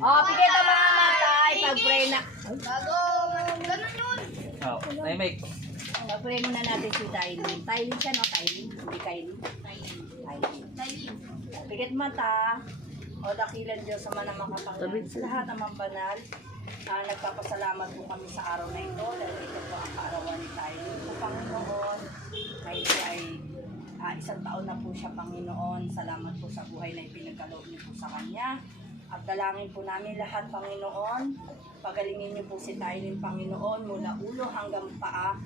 Pikita mo nga matay. Pag-pray na. Bago, ganun yun. Oh, Mike. Pag-pray muna natin si Tylin. Tylin siya, no? Tylin? Hindi Kylie. Tylin. Pikit mata. O dakilan Diyos sa mga makapangyarihan sa lahat ng mga banal. Nagpapasalamat po kami sa araw na ito dahil ito po ang kaarawan ni Tylin po, Panginoon. Kahit siya ay isang taon na po siya, Panginoon. Salamat po sa buhay na ipinagkaloob niyo po sa Kanya. At dalangin po namin lahat, Panginoon. Pagalingin niyo po si Tylin, Panginoon, mula ulo hanggang paa.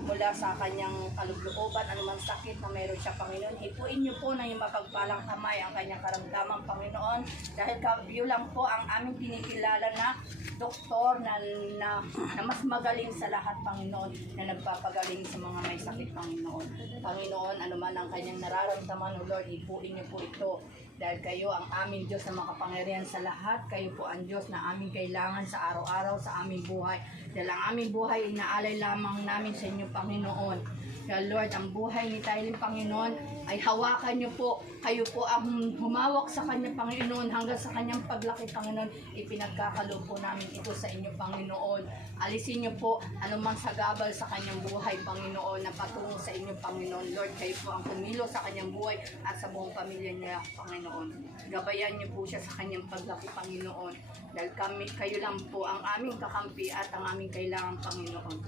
Mula sa kanyang kalublooban, anumang sakit na meron siya, Panginoon. Hipuin niyo po na yung mapagpalang kamay ang kanyang karamdaman, Panginoon. Dahil kayo lang po ang aming kinikilala na doktor na mas magaling sa lahat, Panginoon, na nagpapagaling sa mga may sakit, Panginoon. Panginoon, anuman ang kanyang nararamdaman, O Lord, hipuin niyo po ito. Dahil kayo ang aming Diyos na makapangyarihan sa lahat. Kayo po ang Diyos na aming kailangan sa araw-araw sa aming buhay. Dahil ang aming buhay, inaalay lamang namin sa inyo, Panginoon. Kaya Lord, ang buhay ni Tylin, Panginoon, ay hawakan niyo po. Kayo po ang humawak sa kanya, Panginoon, hanggang sa kanyang paglaki, Panginoon. Ipinagkakaloob po namin ito sa inyo, Panginoon. Alisin niyo po anumang sagabal sa kanyang buhay, Panginoon, na patungo sa inyo, Panginoon. Lord, kayo po ang kumilo sa kanyang buhay at sa buong pamilya niya, Panginoon. Gabayan niyo po siya sa kanyang paglaki, Panginoon. Dahil kayo lang po ang aming kakampi at ang aming kailangan, Panginoon.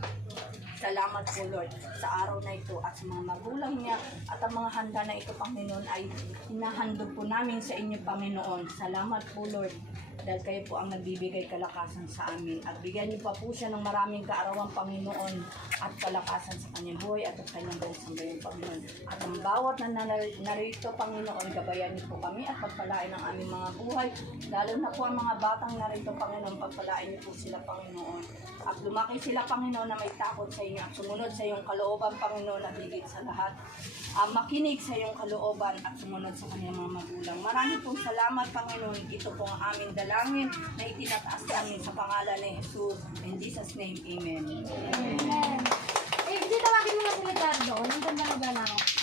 Salamat po, Lord, sa araw na ito at sa mga magulang niya at ang mga handa na ito, Panginoon, ay hinahandog po namin sa inyo, Panginoon. Salamat po, Lord, dahil kayo po ang nagbibigay kalakasan sa amin. At bigyan niyo pa po siya ng maraming kaarawan, Panginoon, at kalakasan sa kanyang buhay at sa kanyang buong sambayan, Panginoon. At ang bawat na narito, Panginoon, gabayan niyo po kami at pagpalain ang aming mga buhay. Lalo na po ang mga batang narito, Panginoon, pagpalain niyo po sila, Panginoon. At lumaki sila, Panginoon, na may takot sa inyo at sumunod sa iyong kalooban, Panginoon, at higit sa lahat. Makinig sa iyong kalooban at sumunod sa kanyang mga magulang. Maraming pong salamat, Panginoon. Ito po ang aming dalangin na itinataas namin sa pangalan ni Jesus. In Jesus' name, Amen. Eh, hindi tawagin mo na si Ricardo. Nandun ba na ba na ako?